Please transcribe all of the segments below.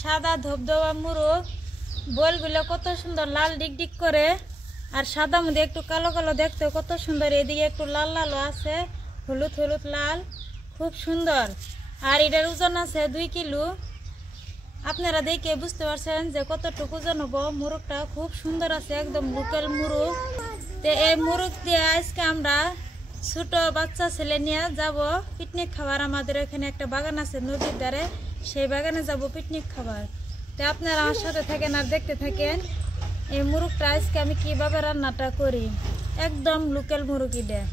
সাদা ধবধবা মুরগ, বলগুলো কত সুন্দর লাল ডিকডিক করে, আর সাদা মধ্যে একটু কালো কালো দেখতে কত সুন্দর। এদিকে একটু লাল লালও আছে, হলুদ হলুদ লাল, খুব সুন্দর। আর এটার ওজন আছে 2 কিলো। আপনারা দেখে বুঝতে পারছেন যে কতটুকু ওজন হবো। মুরগটা খুব সুন্দর আছে, একদম লোকাল মুরগ। তো এই মুরগ দিয়ে আজকে আমরা ছোট বাচ্চা ছেলে নিয়ে যাব পিকনিক খাবার। আমাদের এখানে একটা বাগান আছে নদীর ধারে, সেই বাগানে যাব পিকনিক খাবার। তো আপনারা আমার সাথে থাকেন আর দেখতে থাকেন এই মুরগটা আজকে আমি কীভাবে রান্নাটা করি। একদম লোকাল মুরগি দেয়।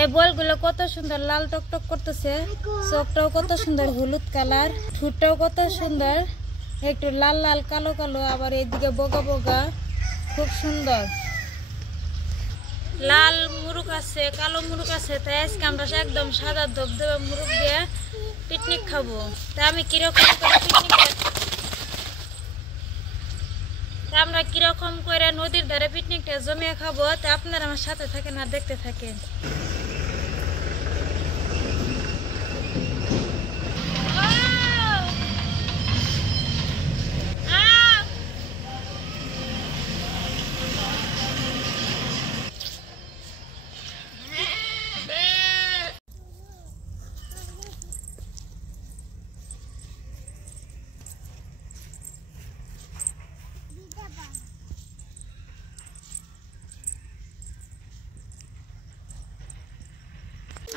এই বলগুলো কত সুন্দর লাল টকটক করতেছে, চোখটাও কত সুন্দর হলুদ কালার, ঠোঁটটাও কত সুন্দর একটু লাল লাল কালো কালো, আবার এইদিকে বগা বগা, খুব সুন্দর। লাল মুরগ আছে, কালো মুরগ আছে। তাই আজকে আমরা একদম সাদা ধবধবে মুরগ দিয়ে পিকনিক খাবো। তা আমি কিরকম করে আমরা কিরকম করে নদীর ধারে পিকনিকটা জমিয়ে খাবো, তা আপনারা আমার সাথে থাকেন আর দেখতে থাকেন।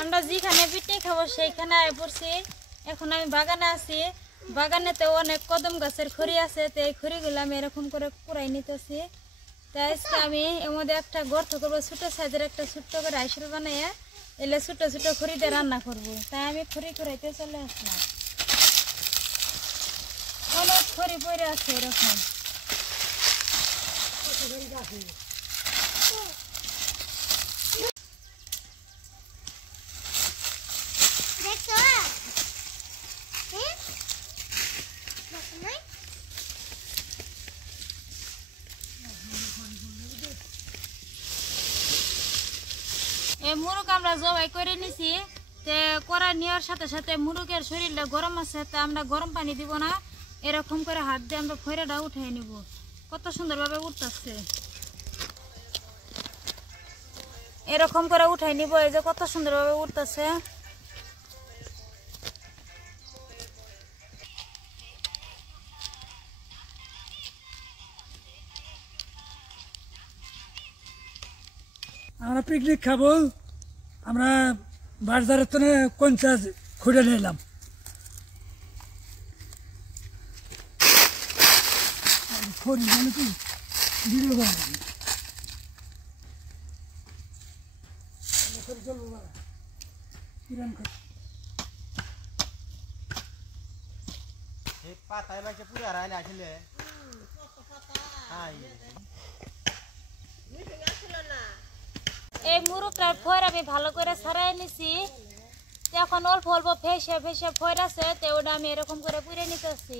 আমরা যেখানে পিকনিক খাবো সেইখানে আয় পড়ছি। এখন আমি বাগানে আছি। বাগানেতে অনেক কদম গাছের খড়ি আছে, তো এই খড়িগুলো আমি এরকম করে কুড়াই নিতেছি। তাই আজকে আমি এর মধ্যে একটা গর্ত করবো, ছোটো সাইজের একটা ছোট্ট করে আইসল বানাইয়া এলে ছোটো ছোটো খড়ি দিয়ে রান্না করবো। তাই আমি খড়ি কুড়াইতে চলে আসলাম। অনেক খড়ি পড়ে আছে এরকম। এই মুরগ আমরা জবাই করে নিছি। তে করা নেওয়ার সাথে সাথে মুরগের শরীরটা গরম আছে, তা আমরা গরম পানি দিব না, এরকম করে হাত দিয়ে আমরা খৈরাটা উঠিয়ে নিব। কত সুন্দরভাবে উঠতেছে, এরকম করে উঠাই নিব। এই যে কত সুন্দরভাবে উঠতেছে। আমরা পিকনিক খাবো। আমরা বাজারের তো কঞ্চা খুঁড়ে নিলাম। এই মুরগটার ফয়ের আমি ভালো করে ছাড়াই নিছি। এখন অল্প অল্প ফেসে ফেসে ফয়ের আছে, তো ওটা আমি এরকম করে পুড়ে নিতেছি।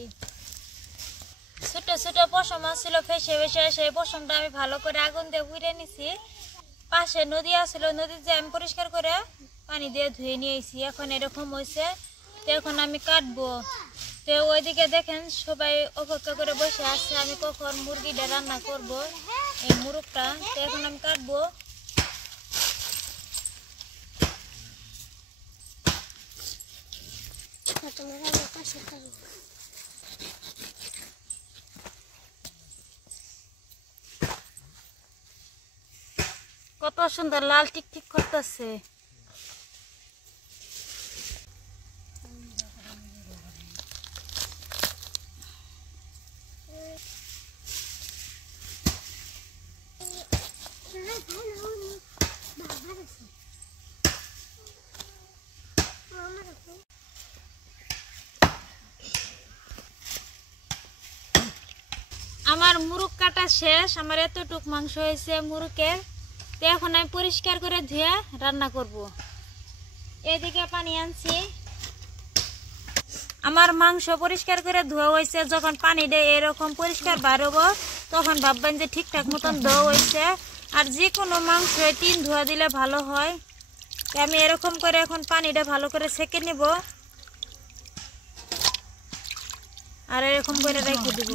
ছোট ছোট পশম ছিল ফেসে ফেসে, সেই পশমটা আমি ভালো করে আগুন দিয়ে পুড়ে নিছি। পাশে নদী আসছিল, নদীর যে আমি পরিষ্কার করে পানি দিয়ে ধুয়ে নিয়েছি। এখন এরকম হয়েছে, তো এখন আমি কাটবো। তো ওইদিকে দেখেন সবাই অপেক্ষা করে বসে আছে আমি কখন মুরগিটা রান্না করব, এই মুরগটা। তো এখন আমি কাটবো। কত সুন্দর লাল টিকটিক করতেছে। আমার মুরগ কাটা শেষ। আমার এতটুক মাংস হয়েছে মুরগের। তো এখন আমি পরিষ্কার করে ধুয়ে রান্না করব। এদিকে পানি আনছি। আমার মাংস পরিষ্কার করে ধোয়া হয়েছে। যখন পানি দেয় এরকম পরিষ্কার বার হবো, তখন ভাববেন যে ঠিকঠাক মতন ধোয়া হয়েছে। আর যে কোনো মাংস 3 ধোয়া দিলে ভালো হয়। আমি এরকম করে এখন পানিটা ভালো করে ছেঁকে নেব। আর এরকম করে রেখে দিব।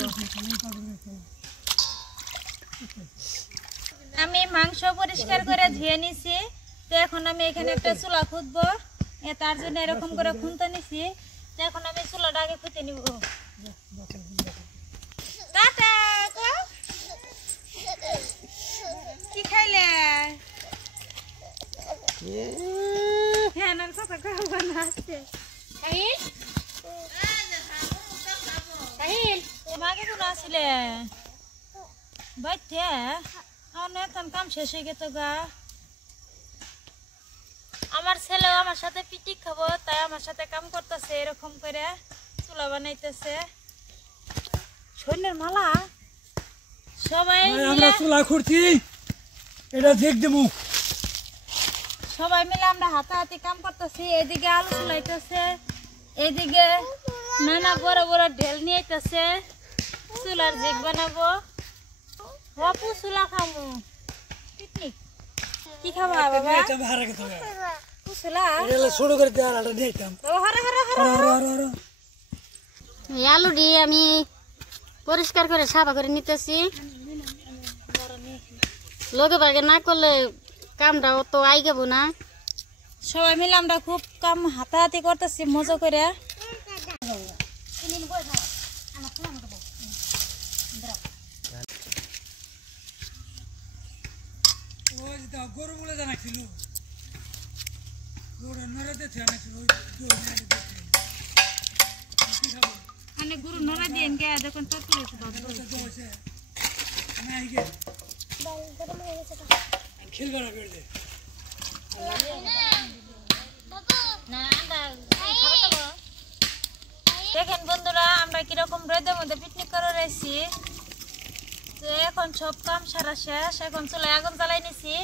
আমি মাংস পরিষ্কার করে ধুয়ে নিছি। তো এখন আমি এখানে একটা চুলা খুঁজবো, তার জন্য এরকম করে খুঁজতে নিছি। তো এখন আমি চুলাটা আগে খুঁজে নিব। কি খাইলে? হ্যাঁ না কথা খাওয়া না আছে। মাকে কোন আসলে বাইতে এখন কাম শেষ হয়ে গেত গা। আমার ছেলেও আমার সাথে পিটিক খাবো, তাই আমার সাথে কাম করতেছে, এরকম করে চুলা বানাইতেছে। সৈন্যের মালা সবাই আমরা চুলা খুঁড়ছি, এটা দেখ দেবো। সবাই মিলে আমরা হাতাহাতি কাম করতেছি। এদিকে আলু চুলাইতেছে, এদিকে নানা বড় বড় ঢেল নিয়ে আইতেছে চুলার জেক বানাবো। বাপু চুলা খামু পিকনিক কি খাবা বাবা? চুলা ছোট করে দেওয়ার দিতাম। আলু দিয়ে আমি পরিষ্কার করে সাফা করে নিতেছি। লগে ভাগে না করলে কামটা অত আইগাবো না। সবাই মিলে আমরা খুব কাম হাতাহাতি করতেছি মজা করে। গরু বলে জানাচ্ছিল গুরু নড়া দিয়ে দেখুন খেলবার বেড়ে দেখেন বন্ধুরা, আমরা কিরকম রোদের মধ্যে পিকনিক করে রয়েছি। তো এখন সব কাম সারা শেষ, এখন চুলায় আগুন জ্বালাই নিছি,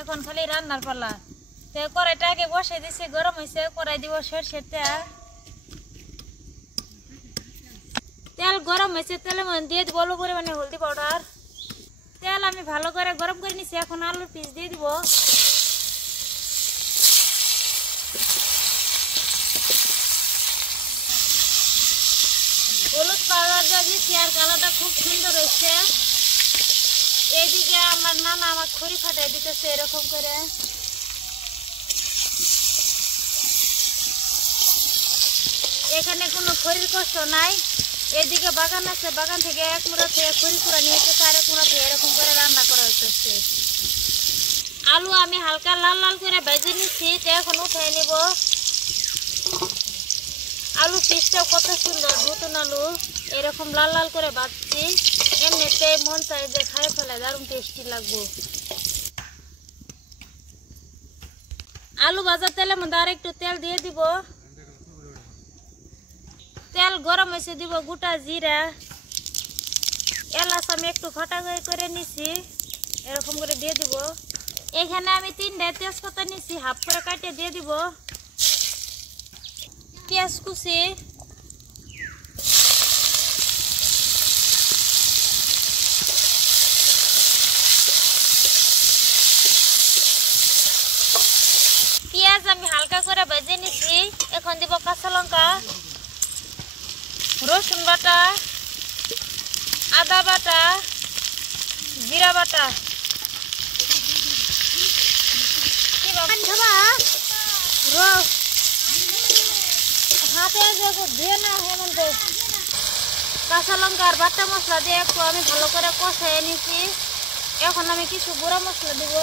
এখন খালি রান্নার পালা। তো কড়াইটা আগে বসে দিছি, গরম হয়েছে, কড়াই দিব সরষের তেল। তেল গরম হয়েছে, তেলের মধ্যে দিয়ে দিব অল্প পরিমাণে হলদি পাউডার। তেল আমি ভালো করে গরম করে নিছি, এখন আলুর পিস দিয়ে দিব। হলুদ পাউডার দিয়ে দিচ্ছি, আর কালারটা খুব সুন্দর হয়েছে। এইদিকে আমার নানা আমার খড়ি ফাটাই দিতেছে এরকম করে। এখানে কোনো খড়ির কষ্ট নাই। এদিকে বাগান আছে, বাগান থেকে এক মুড়া থেকে খড়ি কুড়া নিয়ে এসেছে, আর এক মুড়া থেকে এরকম করে রান্না করা হইতেছে। আলু আমি হালকা লাল লাল করে ভেজে নিচ্ছি, তো এখন উঠে নিব। আলু পিসটাও কত সুন্দর, নতুন আলু এরকম লাল লাল করে ভাজছি। এমনিতে মন চাই যে খাই ফেলে, দারুণ টেস্টি লাগবে। আলু ভাজার তেলের মধ্যে আর একটু তেল দিয়ে দিব। তেল গরম হয়েছে, দিব গোটা জিরা, এলাচ আমি একটু ফাটা করে নিছি, এরকম করে দিয়ে দিব। এখানে আমি 3টা তেজপাতা নিছি, হাফ করে কাটিয়ে দিয়ে দিব। পেঁয়াজ কুচি, পেঁয়াজ আমি হালকা করে ভেজে নিছি। এখন দিব কাঁচা লঙ্কা, রসুন বাটা, আদা বাটা, জিরা বাটা। হাতে ধুয়ে না হেমন্ত। কাঁচা লঙ্কা আর বাটা মশলা দিয়ে একটু আমি ভালো করে কষাই নিছি। এখন আমি কিছু গুঁড়া মশলা দিব।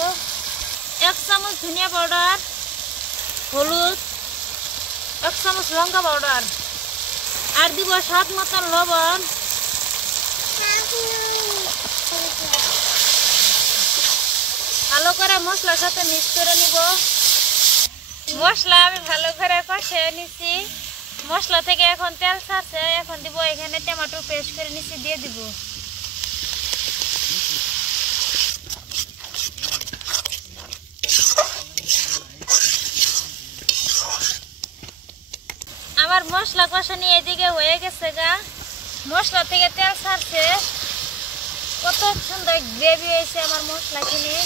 1 চামচ ধনিয়া পাউডার, হলুদ, 1 চামচ লঙ্কা পাউডার, আর দিব স্বাদ মতন লবণ। ভালো করে মশলার সাথে মিক্স করে নিব। মশলা আমি ভালো করে কষিয়ে নিছি। মশলা থেকে এখন তেল ছাড়ছে, এখন দিব এখানে টমেটো পেস্ট করে নিছি, দিয়ে দিব। আমার মশলা কষানি এদিকে হয়ে গেছে গা। মশলা থেকে তেল ছাড়ছে, কত সুন্দর গ্রেভি হয়েছে আমার মশলা কিনে।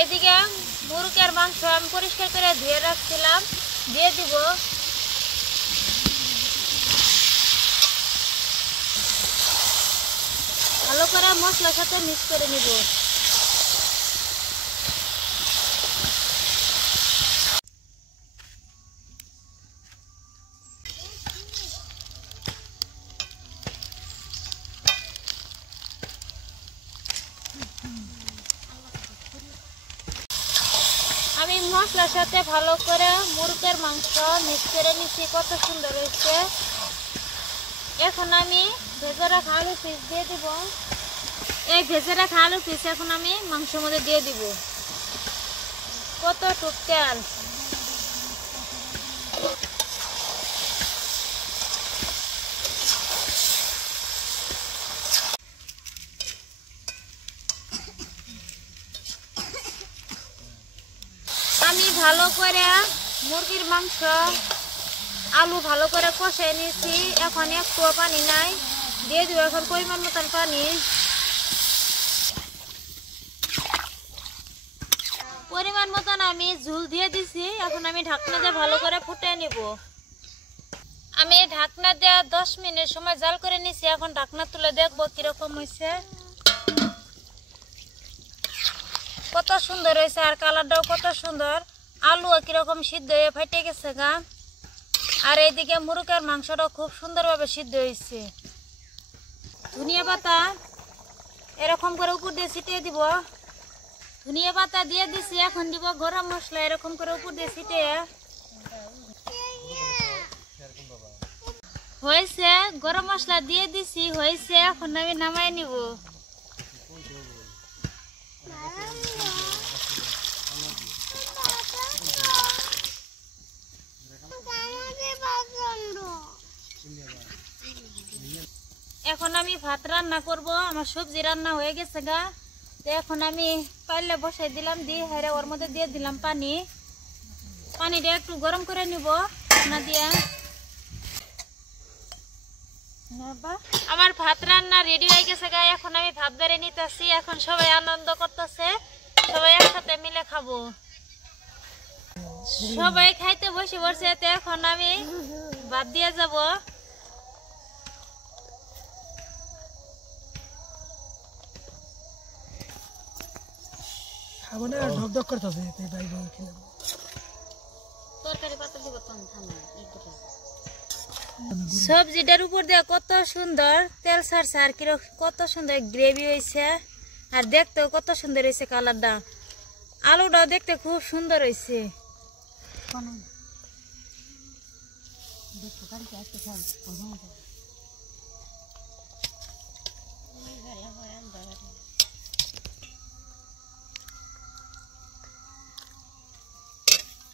এদিকে মুরগির মাংস আমি পরিষ্কার করে ধুয়ে রাখছিলাম, দিয়ে দিব। করে মশলার সাথে মিক্স করে নিব। আমি মশলার সাথে ভালো করে মুরগের মাংস মিক্স করে নিচ্ছি, কত সুন্দর হয়েছে। এখন আমি ভেজে রাখা আলু পিস দিয়ে দিব। এই ভেজে রাখা আলু পিস এখন আমি মাংসের মধ্যে দিয়ে দিব। কত টুক তেল, আমি ভালো করে মুরগির মাংস আলু ভালো করে কষিয়ে নিয়েছি। এখন একটু পানি নাই, দিয়ে দিব এখন পরিমাণ মতন পানি। পরিমাণ মতন আমি ঝুল দিয়ে দিছি। এখন আমি ঢাকনা দিয়ে ভালো করে ফুটিয়ে নিব। আমি ঢাকনা দিয়ে 10 মিনিট সময় জাল করে নিছি। এখন ঢাকনা তুলে দেখবো কিরকম হয়েছে। কত সুন্দর হয়েছে, আর কালারটাও কত সুন্দর। আলুও কিরকম সিদ্ধ হয়ে ফাটে গেছে গা। আর এইদিকে মুরগের মাংসটাও খুব সুন্দরভাবে সিদ্ধ হয়েছে। ধনিয়া পাতা এরকম করে উপর দিয়ে ছিটিয়ে দিব। ধনিয়া পাতা দিয়ে দিছি। এখন দিব গরম মশলা এরকম করে উপর দিয়ে ছিটিয়ে। হয়েছে, গরম মশলা দিয়ে দিছি, হয়েছে। এখন আমি নামাই নিব। এখন আমি ভাত রান্না করব। আমার সবজি রান্না হয়ে গেছে গা। তো এখন আমি পাইলে বসাই দিলাম, দিয়ে হেরে ওর মধ্যে দিয়ে দিলাম পানি। পানিটা একটু গরম করে নিব না দিয়ে। আমার ভাত রান্না রেডি হয়ে গেছে গা। এখন আমি ভাত বেড়ে নিতেছি। এখন সবাই আনন্দ করতেছে, সবাই একসাথে মিলে খাবো। সবাই খাইতে বসে পড়ছে। তো এখন আমি ভাত দিয়ে যাব। খাবো না, ঢকঢক করতেছে। তরকারি পাতা দিব তো সবজিটার উপর দিয়ে কত সুন্দর তেল ছাড়ছে, আর কত সুন্দর গ্রেভি হয়েছে। আর দেখতেও কত সুন্দর হয়েছে কালারটা। আলুটাও দেখতে খুব সুন্দর হয়েছে।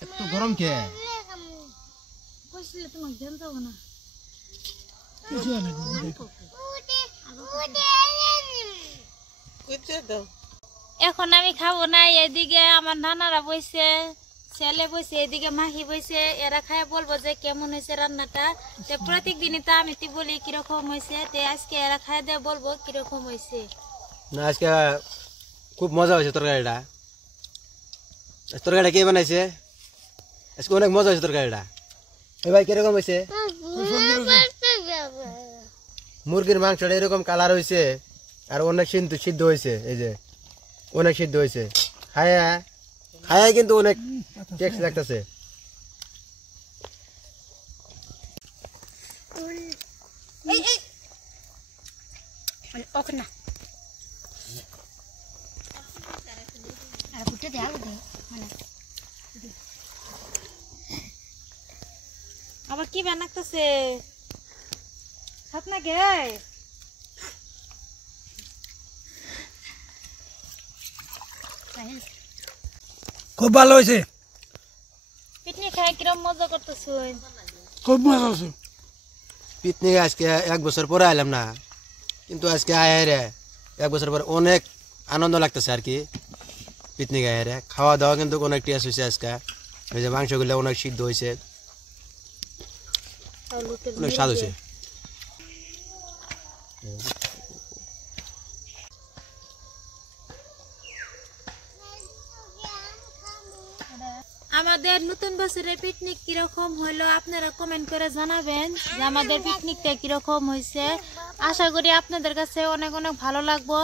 একটু গরম কে কইছিলে তোমাকে জানতে হবে না। কিছু হয় না, দেখো। এখন আমি খাবো না। এদিকে আমার নানারা বইছে, ছেলে বইছে, এদিকে মাহি বইছে। এরা খায় বলবো যে কেমন হয়েছে রান্নাটা। তো প্রত্যেক দিনই তো আমি বলি কিরকম হয়েছে। তো আজকে এরা খায় দিয়ে বলবো কিরকম হয়েছে। না, আজকে খুব মজা হয়েছে তরকারিটা। তরকারিটা কে বানাইছে? আজকে অনেক মজা হয়েছে তরকারিটা। এ ভাই কিরকম হয়েছে? মুরগির মাংসটা এরকম কালার হয়েছে, আর অনেক সিদ্ধ হয়েছে। এই যে অনেক সিদ্ধ হয়েছে। খায়া খায়া কিন্তু অনেক টেস্ট লাগতেছে। আবার কি বানাইতেছে সাত না গে? খুব ভালো হয়েছে, পিকনিক খায় কিরম মজা করতেছ? খুব মজা হয়েছে। পিকনিক আজকে 1 বছর পরে আইলাম না, কিন্তু আজকে আয় রে 1 বছর পরে অনেক আনন্দ লাগতেছে আর কি। পিকনিক আয় রে খাওয়া দাওয়া কিন্তু অনেক টেস্ট হয়েছে আজকে। এই যে মাংসগুলো অনেক সিদ্ধ হয়েছে, অনেক স্বাদ হয়েছে। আমাদের নতুন বছরের পিকনিক কিরকম হইলো আপনারা কমেন্ট করে জানাবেন যে আমাদের পিকনিকটা কিরকম হয়েছে। আশা করি আপনাদের কাছে অনেক অনেক ভালো লাগবো।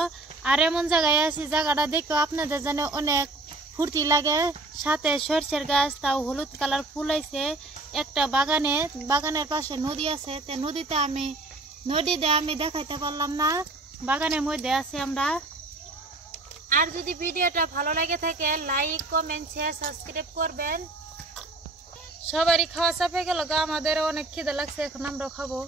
আর এমন জায়গায় আছি জায়গাটা দেখেও আপনাদের যেন অনেক ফুর্তি লাগে। সাথে সরষের গাছ, তাও হলুদ কালার ফুল হয়েছে একটা বাগানের পাশে নদী আছে। তো নদীতে আমি দেখাইতে পারলাম না, বাগানের মধ্যে আছি আমরা। আর যদি ভিডিওটা ভালো লাগে থাকে লাইক কমেন্ট শেয়ার সাবস্ক্রাইব করবেন। সবারই খাওয়া চাপে গেল গা, আমাদের অনেক খিদে লাগছে, এখন আমরা খাবো।